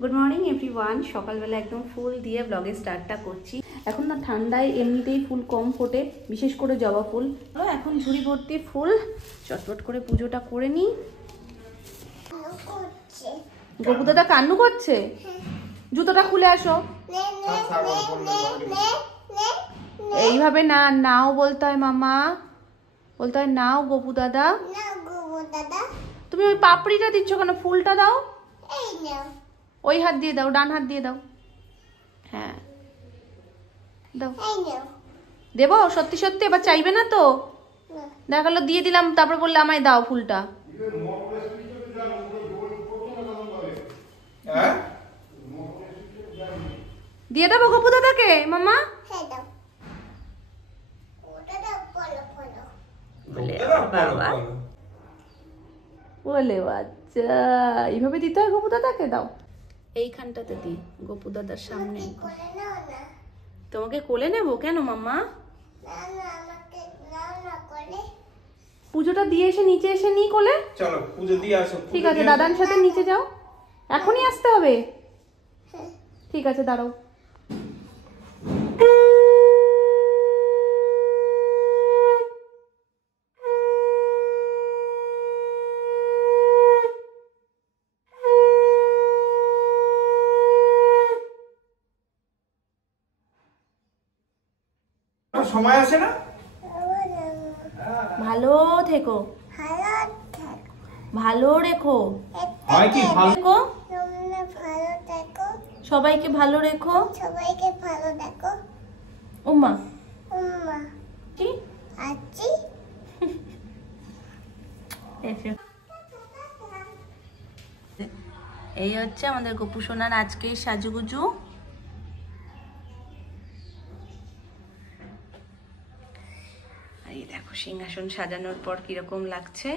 Good morning everyone. সকালবেলা একদম ফুল দিয়ে ব্লগের স্টার্টটা করছি। এখন না ঠান্ডায় এমনিতেই ফুল কম ফোটে, বিশেষ করে জবা ফুল। এখন ঝুড়ি ভর্তি ফুল, চটপট করে পুজোটা করে নিই। গপু দাদা কান্নু করছে, জুতোটা খুলে আসো। এইভাবে না, নাও বলতে হয় মামা, বলতে হয় নাও গপু দাদা। তুমি ওই পাপড়িটা দিচ্ছ কেন, ফুলটা দাও। ওই হাত দিয়ে দাও, ডান হাত দিয়ে দাও। হ্যাঁ দাও। দেবো সত্যি সত্যি? এবার চাইবে না তো? দেখালো দিয়ে দিলাম, তারপর বললে আমায় দাও ফুলটা। দিয়ে দেবো গপু দাদাকে মামা? বলে বাচ্চা এইভাবে দিতে হয় গপু দাদাকে? দাও এইখানটাতে দি, গপু দাদার সামনে। তোমাকে কোলে নেবো কেন মাম্মা? পুজোটা দিয়ে এসে নিচে এসে নি কোলে। চলো পুজো দিয়ে আসো। ঠিক আছে, দাদার সাথে নিচে যাও। এখনই আসতে হবে? ঠিক আছে, দাঁড়াও। সময় আছে না? ভালো থেকো, ভালো রেখো, সবাইকে ভালো রেখো। উম্মা এই হচ্ছে আমাদের গপু সোনার আজকের সাজুগুজু। এই দেখো সিংহাসন সাজানোর পর কিরকম লাগছে।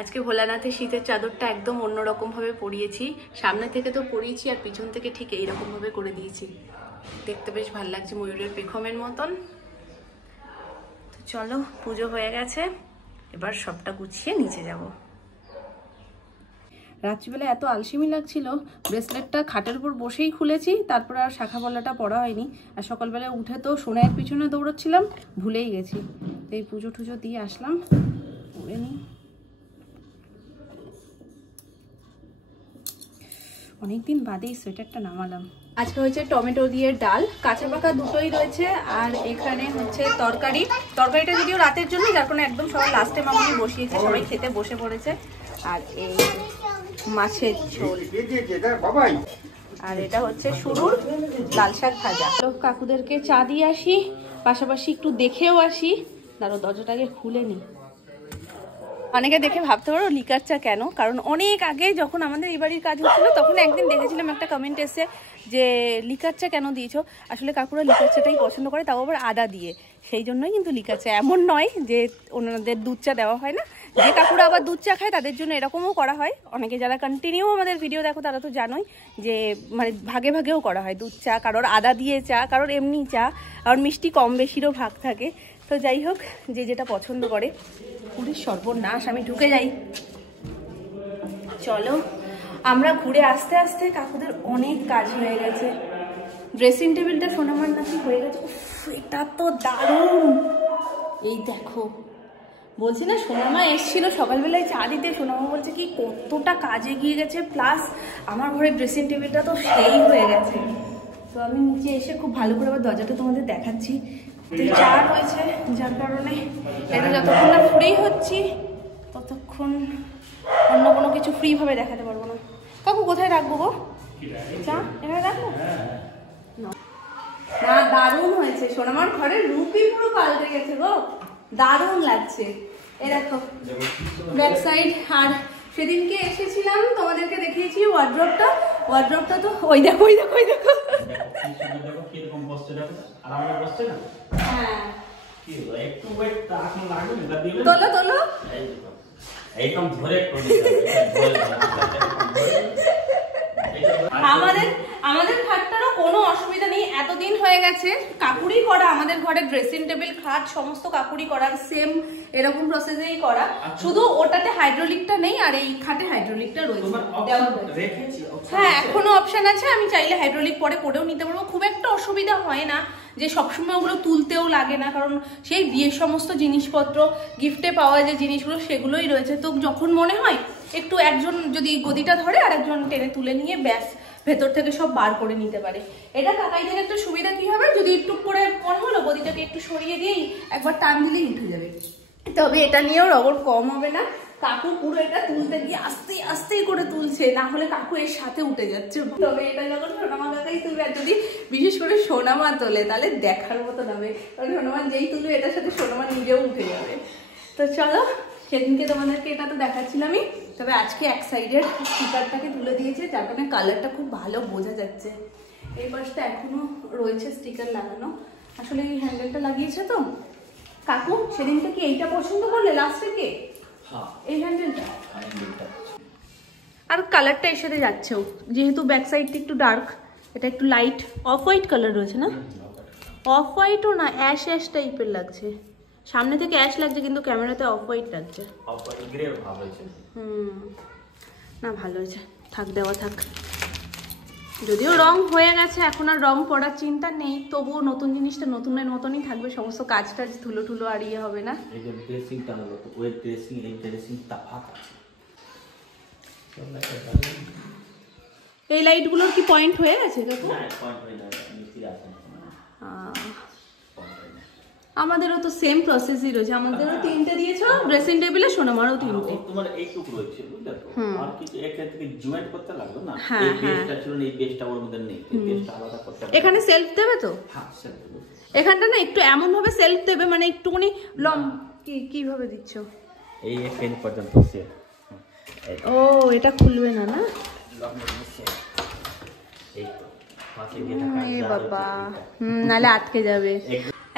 আজকে ভোলানাথের শীতের চাদরটা একদম অন্যরকম ভাবে পরিয়েছি। সামনে থেকে তো পরিয়েছি, আর পিছন থেকে ঠিক এইরকম ভাবে করে দিয়েছি। দেখতে বেশ ভালো লাগছে, ময়ূরের পেখমের মতন। তো চলো, পুজো হয়ে গেছে, এবার সবটা গুছিয়ে নিচে যাব। রাত্রিবেলা এত আলসেমি লাগছিল, ব্রেসলেটটা খাটের উপর বসেই খুলেছি, তারপর আর শাখা পলাটা পরা হয়নি। আর সকালবেলা উঠে তো সোনাইয়ের পিছনে দৌড়চ্ছিলাম, ভুলেই গেছি। তো এই পুজো টুজো দিয়ে আসলাম, করে নিই। অনেকদিন বাদে এই সোয়েটারটা নামালাম। আজকে হয়েছে টমেটো দিয়ে ডাল, কাঁচা পাকা দুটোই রয়েছে। আর এখানে হচ্ছে তরকারি। তরকারিটা যদিও রাতের জন্য, যার কারণে একদম সবাই লাস্টে মামুনি বসিয়েছে, সবাই খেতে বসে পড়েছে। আর এই মাছের ঝোল, আর এটা হচ্ছে শুরুর লাল শাক ভাজা। তো কাকুদেরকে চা দিয়ে আসি, পাশাপাশি একটু দেখেও আসি। দাঁড়ো, দরজাটাকে খুলে নি। অনেকে দেখে ভাবতে পারো লিকার চা কেন, কারণ অনেক আগে যখন আমাদের এই বাড়ির কাজ হচ্ছিল, তখন একদিন দেখেছিলাম একটা কমেন্ট এসে যে লিকার চা কেন দিয়েছো। আসলে কাকুরা লিকার চাটাই পছন্দ করে, তাও আবার আদা দিয়ে, সেই জন্যই কিন্তু লিকার চা। এমন নয় যে ওনাদের দুধ চা দেওয়া হয় না। যে কাকুরা আবার দুধ চা খায় তাদের জন্য এরকমও করা হয়। অনেকে যারা কন্টিনিউ আমাদের ভিডিও দেখো তারা তো জানোই যে মানে ভাগে ভাগেও করা হয় দুধ চা, কারোর আদা দিয়ে চা, কারোর এমনি চা, আর মিষ্টি কম বেশিরও ভাগ থাকে। তো যাই হোক, যে যেটা পছন্দ করে। পুরীর সর্বনাশ, আমি ঢুকে যাই। চলো, আমরা ঘুরে আসতে আসতে কাকুদের অনেক কাজ হয়ে গেছে। ড্রেসিং টেবিলটা সোনামার নাকি হয়ে গেছে। এটা তো দারুণ। এই দেখো, বলছি না সোনামা এসেছিল সকালবেলায় চা দিতে, সোনামা বলছে কি কতটা কাজে গিয়ে গেছে, প্লাস আমার ঘরের ড্রেসিং টেবিলটা তো সেই হয়ে গেছে। তো আমি নিচে এসে খুব ভালো করে আবার দরজাটা তোমাদের দেখাচ্ছি। চা রয়েছে, যার কারণে এটা যতক্ষণ না ফ্রি হচ্ছি ততক্ষণ অন্য কোনো কিছু ফ্রিভাবে দেখাতে পারবো না। কাকু কোথায় রাখবো গো চা? এখানে রাখবো না? দারুণ হয়েছে, সোনামার ঘরের রূপই পুরো পাল্টে গেছে গো, দারুণ লাগছে। এই দেখো ব্যাক সাইড। আর সেদিনকে এসেছিলাম তোমাদেরকে দেখিয়েছি ওয়ার্ড্রপটা, ওয়ার্ড্রপটা তো ওই দেখো ওই দেখো ওই দেখো। হ্যাঁ তোলো তোলো, আমাদের খাটটারও কোনো অসুবিধা নেই, এতদিন হয়ে গেছে কাকুরি করা, আমাদের ঘরে ড্রেসিং টেবিল খাট সমস্ত কাকুরি করা, সেম এরকম প্রসেসেই করা, শুধু ওটাতে হাইড্রোলিকটা নেই আর এই খাটে হাইড্রোলিকটা রয়েছে। হ্যাঁ এখনো অপশন আছে, আমি চাইলে হাইড্রোলিক পরে করেও নিতে পারবো, খুব একটা অসুবিধা হয় না যে সবসময় ওগুলো তুলতেও লাগে না, কারণ সেই বিয়ের সমস্ত জিনিসপত্র গিফটে পাওয়া যে জিনিসগুলো সেগুলোই রয়েছে। তো যখন মনে হয় একটু একজন যদি গদিটা ধরে আর একজন টেনে তুলে নিয়ে ব্যাস ভেতর থেকে সব বার করে নিতে পারে। এটা কাকাইদের একটা সুবিধা কি হবে, যদি একটু করে মনে হলো গদিটাকে একটু সরিয়ে দিয়েই একবার টান দিলেই উঠে যাবে। তবে এটা নিয়েও রগড় কম হবে না, কাকু পুরো এটা তুলতে গিয়ে আস্তে আস্তেই করে তুলছে, না হলে কাকু এর সাথে উঠে যাচ্ছে। তবে এটা যখন সোনামা কাকাই তুলবে আর যদি বিশেষ করে সোনামা তোলে তাহলে দেখার মতো হবে, কারণ সোনামা যেই তুলবে এটার সাথে সোনামা নিজেও উঠে যাবে। তো চলো, সেদিনকে তোমাদেরকে এটা তো দেখাচ্ছিলামই, তবে আজকে এক সাইডের স্টিকারটাকে তুলে দিয়েছে, যার কারণে কালারটা খুব ভালো বোঝা যাচ্ছে। এই পাশটা এখনো রয়েছে স্টিকার লাগানো, আসলে এই হ্যান্ডেলটা লাগিয়েছে তো কাকু। সেদিনকে কি এইটা পছন্দ করলে লাস্টে কে? এই হ্যান্ডেলটা আর কালারটা এর সাথে যাচ্ছেও, যেহেতু ব্যাক সাইডটা একটু ডার্ক, এটা একটু লাইট অফ হোয়াইট কালার রয়েছে না, অফ হোয়াইটও না অ্যাশ অ্যাশ টাইপের লাগছে, সামনে থেকে অ্যাশ লাগছে কিন্তু ক্যামেরাতে অফ হোয়াইট লাগছে। না ভালো হয়েছে, থাক দেওয়া থাক, যদিও রং হয়ে গেছে এখন আর রং পড়ার চিন্তা নেই, তবুও নতুন জিনিসটা নতুনের মতনই থাকবে, সমস্ত কাজ টাজ ধুলো টুলো আর ইয়ে হবে না। এই লাইটগুলোর কি পয়েন্ট হয়ে গেছে কাকু? আমাদেরও তো সেম প্রসেসই রয়েছে, আমাদেরও তিনটে দিয়েছো ড্রেসিং টেবিলে, সোনামারও তিনটে। তোমার এইটুকু রয়েছে বুঝলে তো, আর কিছু একটা থেকে জয়েন্ট করতে লাগবে না, এই পেজটা ছিল না, এই পেজটা ওর মধ্যে নেই, এই পেজটা আলাদা করতে হবে। এখানে সেলফ দেবে তো? হ্যাঁ সেলফ দেবে, এখানটা না একটু এমন ভাবে সেলফ দেবে, মানে একটুখানি লম কিভাবে দিচ্ছো? এই পেজ পর্যন্ত সেলফ। ও এটা খুলবে না না? এই তো পাশে গিয়ে থাকা এই বাবা, নালে আটকে যাবে।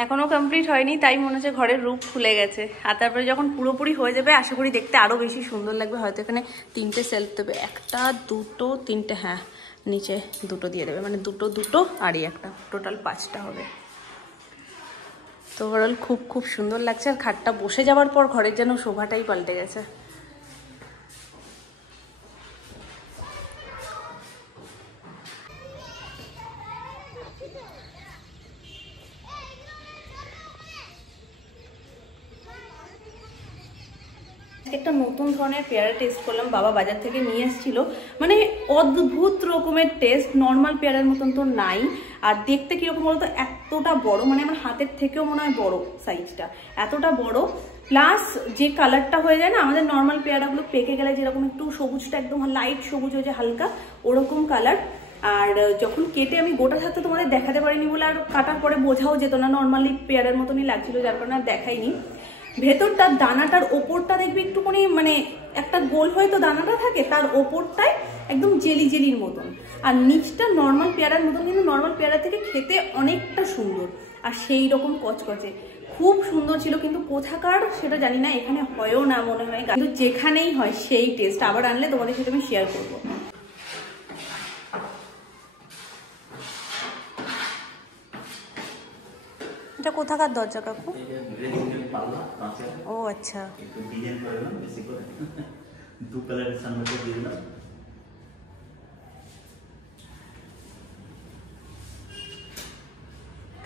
এখনো কমপ্লিট হয়নি, তাই মনে হচ্ছে ঘরের রূপ খুলে গেছে, আর তারপরে যখন পুরোপুরি হয়ে যাবে আশা করি দেখতে আরো বেশি সুন্দর লাগবে। হয়তো এখানে তিনটে সেলফ দেবে, একটা দুটো তিনটে, হ্যাঁ নিচে দুটো দিয়ে দেবে, মানে দুটো দুটো আর এই একটা, টোটাল 5টা হবে। তো ওভারঅল খুব খুব সুন্দর লাগছে, আর খাটটা বসে যাওয়ার পর ঘরের যেন শোভাটাই পাল্টে গেছে। একটা নতুন ধরনের পেয়ারা টেস্ট করলাম, বাবা বাজার থেকে নিয়ে এসেছিল, মানে অদ্ভুত রকমের টেস্ট, নর্মাল পেয়ারার মতন তো নাই। আর দেখতে কিরকম বলতো, এতটা বড়, মানে আমার হাতের থেকেও মনে হয় বড় সাইজটা, এতটা বড়, প্লাস যে কালারটা হয়ে যায় না আমাদের নর্মাল পেয়ারাগুলো পেকে গেলে যেরকম একটু সবুজটা একদম লাইট সবুজ হয়ে যায় হালকা, ওরকম কালার। আর যখন কেটে আমি গোটা থাকতে তোমাদের দেখাতে পারিনি বলে আর কাটার পরে বোঝাও যেত না, নর্মালি পেয়ারার মতনই লাগছিল, যার কারণে আর দেখাইনি। ভেতরটা দানাটার ওপরটা দেখবি একটুখানি মানে একটা গোল হয়তো দানাটা থাকে, তার ওপরটায় একদম জেলি জেলির মতন, আর নিচটা নর্মাল পেয়ারার মতন, কিন্তু নর্মাল পেয়ারা থেকে খেতে অনেকটা সুন্দর আর সেই রকম কচকচে, খুব সুন্দর ছিল। কিন্তু কোথাকার সেটা জানি না, এখানে হয়ও না মনে হয়, কিন্তু যেখানেই হয় সেই টেস্ট। আবার আনলে তোমাদের সাথে আমি শেয়ার করবো। এটা কোথাকার দরজা কাকু? ও আচ্ছা,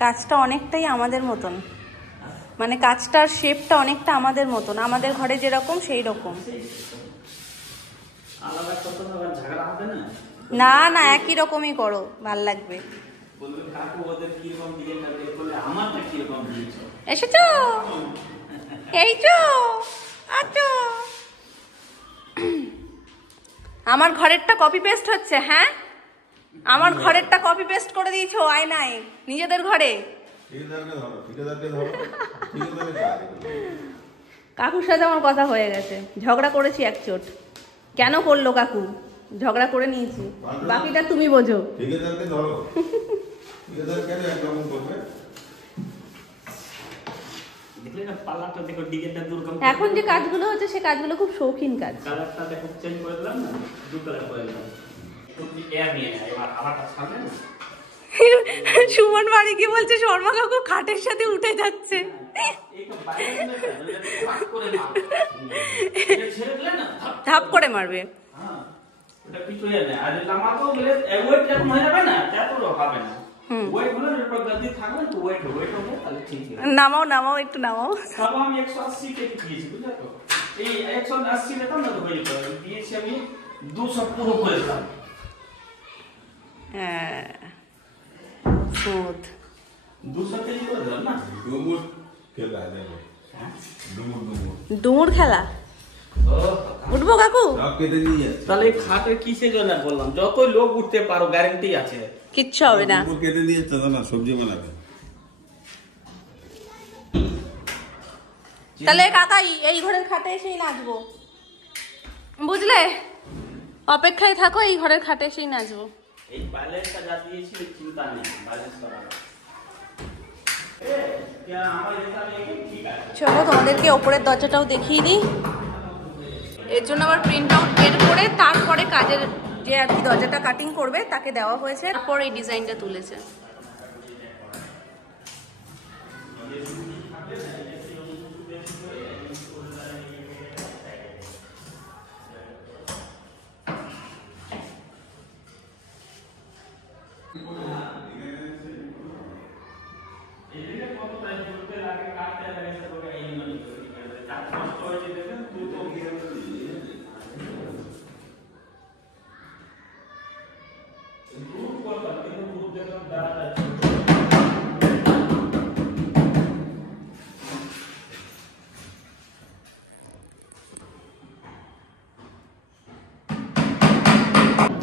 কাজটা অনেকটাই আমাদের মতন, মানে কাজটার শেপটা অনেকটা আমাদের মতন, আমাদের ঘরে যেরকম সেই রকম। না না একই রকমই করো, ভাল লাগবে। এসেছো, এই তো আছো। আমার ঘরেরটা কপি পেস্ট হচ্ছে, হ্যাঁ আমার ঘরেরটা কপি পেস্ট করে দিয়েছো আয়নায় নিজেদের ঘরে। কাকুর সাথে আমার কথা হয়ে গেছে, ঝগড়া করেছি এক চোট। কেন করলো কাকু? ঝগড়া করে নিয়েছি, বাকিটা তুমি বোঝো। এখন যে কাজগুলো হচ্ছে সে কাজগুলো খুব শৌখিন কাজ। সুমন বাড়ি গিয়ে বলছে শর্মা কাকু খাটের সাথে উঠে যাচ্ছে। ধাপ করে মারবে। নামাও নামাও একটু নামাও। আমি 180 কেজি দিয়েছি বুঝলে তো, এই 180 নিতাম না তো দিয়েছি আমি 200 পুরো করে দিলাম। হ্যাঁ সুদ 200 কেজি করে দিলাম না। ডুমুর খেলা যাবে, ডুমুর খেলা উঠবো কাকু? তাহলে খাটে কিসের জন্য বললাম, যতই লোক উঠতে পারো গ্যারান্টি আছে, কিচ্ছু হবে না। কেটে দিয়ে না সবজি বানাবে। তাহলে কাকাই এই ঘরের খাটে এসেই নাচবো, বুঝলে? অপেক্ষায় থাকো, এই ঘরের খাটে এসেই নাচবো। এই ব্যালেন্সটা যা দিয়েছি চিন্তা নেই, ব্যালেন্স করা। চলো তোমাদেরকে ওপরের দরজাটাও দেখিয়ে দিই। এর জন্য আবার প্রিন্ট আউট বের করে তারপরে কাজের যে আর কি দরজাটা কাটিং করবে তাকে দেওয়া হয়েছে, তারপর এই ডিজাইনটা তুলেছে।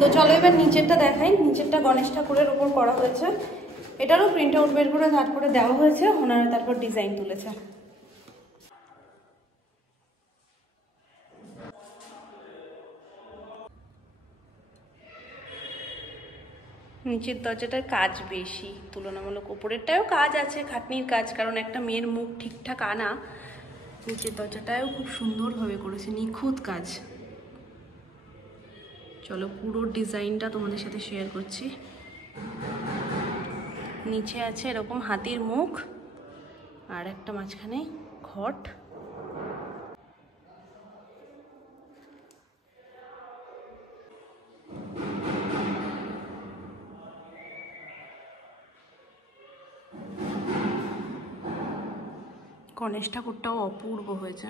তো চলো এবার নিচেরটা দেখাই। নিচেরটা গণেশ ঠাকুরের উপর করা হয়েছে, এটারও প্রিন্ট আউট বের করে তারপরে দেওয়া হয়েছে, ওনারা তারপর ডিজাইন তুলেছে। নিচের দরজাটার কাজ বেশি তুলনামূলক, উপরেরটাও কাজ আছে, খাটনির কাজ, কারণ একটা মেয়ের মুখ ঠিকঠাক আনা। নিচের দরজাটাও খুব সুন্দরভাবে করেছে, নিখুঁত কাজ। চলো পুরো ডিজাইনটা তোমাদের সাথে শেয়ার করছি। নিচে আছে এরকম হাতির মুখ আর একটা মাঝখানে ঘট। গণেশ ঠাকুরটাও অপূর্ব হয়েছে।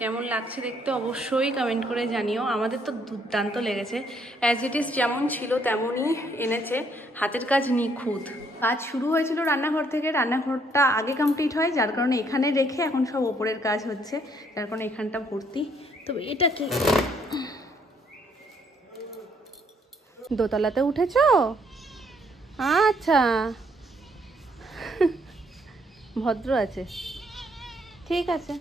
কেমন লাগছে দেখতে অবশ্যই কমেন্ট করে জানিও। আমাদের তো দুর্দান্ত লেগেছে, অ্যাজ ইট ইজ যেমন ছিল তেমনই এনেছে, হাতের কাজ নিখুঁত। কাজ শুরু হয়েছিল রান্নাঘর থেকে, রান্নাঘরটা আগে কমপ্লিট হয়, যার কারণে এখানে রেখে এখন সব ওপরের কাজ হচ্ছে, যার কারণে এখানটা ভর্তি। তো এটা কি দোতলাতে উঠেছ? আচ্ছা ভদ্র আছে, ঠিক আছে।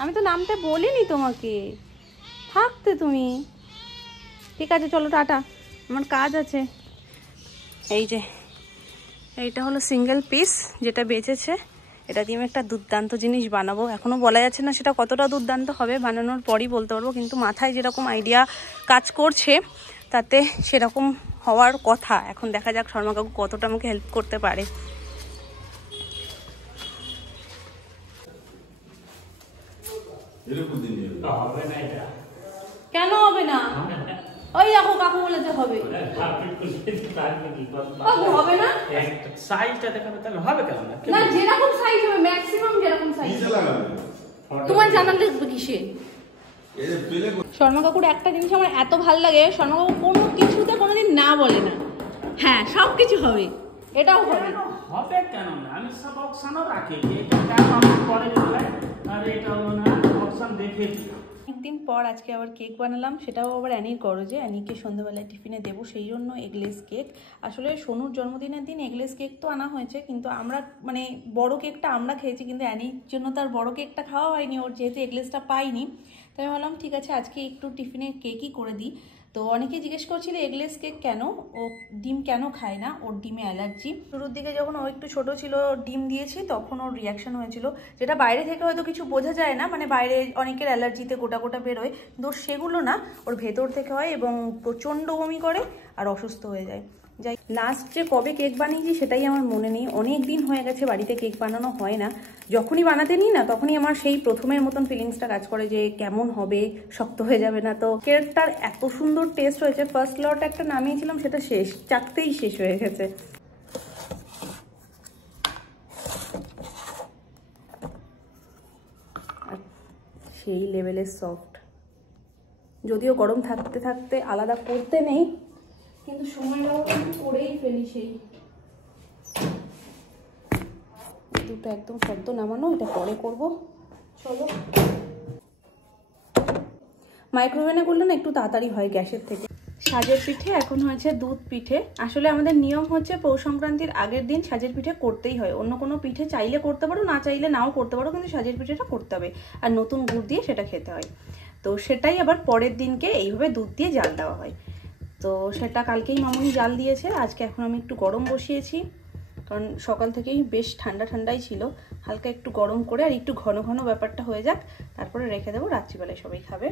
আমি তো নামটা বলিনি তোমাকে, থাকতে তুমি। ঠিক আছে চলো টাটা, আমার কাজ আছে। এই যে এইটা হলো সিঙ্গেল পিস যেটা বেঁচেছে, এটা দিয়ে আমি একটা দুর্দান্ত জিনিস বানাবো। এখনও বলা যাচ্ছে না সেটা কতটা দুর্দান্ত হবে, বানানোর পরই বলতে পারবো। কিন্তু মাথায় যেরকম আইডিয়া কাজ করছে তাতে সেরকম হওয়ার কথা। এখন দেখা যাক শর্মা কাকু কতটা আমাকে হেল্প করতে পারে। কেন হবে না? ওই দেখো কাকু বলেছে হবে, হবে না সাইজটা দেখাবে তাহলে হবে কেন না? না যেরকম সাইজ হবে, ম্যাক্সিমাম যেরকম সাইজ। তোমার জানা লাগবে কিসে? শর্মা কাকুর একটা জিনিস আমার এত ভালো লাগে, শর্মা কাকু কোনো কিছুতে কোনোদিন না বলে না। হ্যাঁ সব কিছু হবে, এটাও হবে। হবে কেন না? আমি সব অপশনও রাখি, এটা কেন আমি পরে দিলে আর এটা হলো না, অপশন দেখে দিলাম। একদিন পর আজকে আবার কেক বানালাম, সেটাও আবার অ্যানির গরজে। অ্যানিকে সন্ধ্যাবেলায় টিফিনে দেবো, সেই জন্য এগলেস কেক। আসলে সোনুর জন্মদিনের দিন এগলেস কেক তো আনা হয়েছে, কিন্তু আমরা মানে বড় কেকটা আমরা খেয়েছি, কিন্তু অ্যানির জন্য তার বড় কেকটা খাওয়া হয়নি, ওর যেহেতু এগলেসটা পাইনি। তাই ভাবলাম ঠিক আছে আজকে একটু টিফিনে কেকই করে দিই। তো অনেকেই জিজ্ঞেস করছিল এগলেস কেক কেন, ও ডিম কেন খায় না, ওর ডিমে অ্যালার্জি। শুরুর দিকে যখন ও একটু ছোট ছিল ডিম দিয়েছি তখন ওর রিয়াকশন হয়েছিল, যেটা বাইরে থেকে হয়তো কিছু বোঝা যায় না, মানে বাইরে অনেকের অ্যালার্জিতে গোটা গোটা বেরোয়, কিন্তু সেগুলো না, ওর ভেতর থেকে হয় এবং প্রচণ্ড বমি করে আর অসুস্থ হয়ে যায়। যাই লাস্ট যে কবে কেক বানিয়েছি সেটাই আমার মনে নেই, অনেক দিন হয়ে গেছে বাড়িতে কেক বানানো হয় না। যখনই বানাতে নিই না তখনই আমার সেই প্রথমের মতন ফিলিংসটা কাজ করে যে কেমন হবে, শক্ত হয়ে যাবে না। তো কেকটার এত সুন্দর টেস্ট হয়েছে, ফার্স্ট লট একটা নামিয়েছিলাম সেটা শেষ, চাকতেই শেষ হয়ে গেছে। সেই লেভেলের সফট, যদিও গরম থাকতে থাকতে আলাদা করতে নেই, কিন্তু সময় করেই ফেলি। সেই দুটো একদম সদ্য নামানো, এটা পরে করব। চলো, মাইক্রোওভেনে করলে না একটু তাড়াতাড়ি হয় গ্যাসের থেকে। সাজের পিঠে এখন হয়েছে দুধ পিঠে। আসলে আমাদের নিয়ম হচ্ছে পৌষ সংক্রান্তির আগের দিন সাজের পিঠে করতেই হয়, অন্য কোনো পিঠে চাইলে করতে পারো, না চাইলে নাও করতে পারো, কিন্তু সাজের পিঠেটা করতে হবে আর নতুন গুড় দিয়ে সেটা খেতে হয়। তো সেটাই আবার পরের দিনকে এইভাবে দুধ দিয়ে জাল দেওয়া হয়। তো সেটা কালকেই মামুনি জাল দিয়েছে, আজকে এখন আমি একটু গরম বসিয়েছি, কারণ সকাল থেকেই বেশ ঠান্ডা ঠান্ডাই ছিল। হালকা একটু গরম করে আর একটু ঘন ঘন ব্যাপারটা হয়ে যাক, তারপরে রেখে দেবো, রাত্রিবেলায় সবাই খাবে।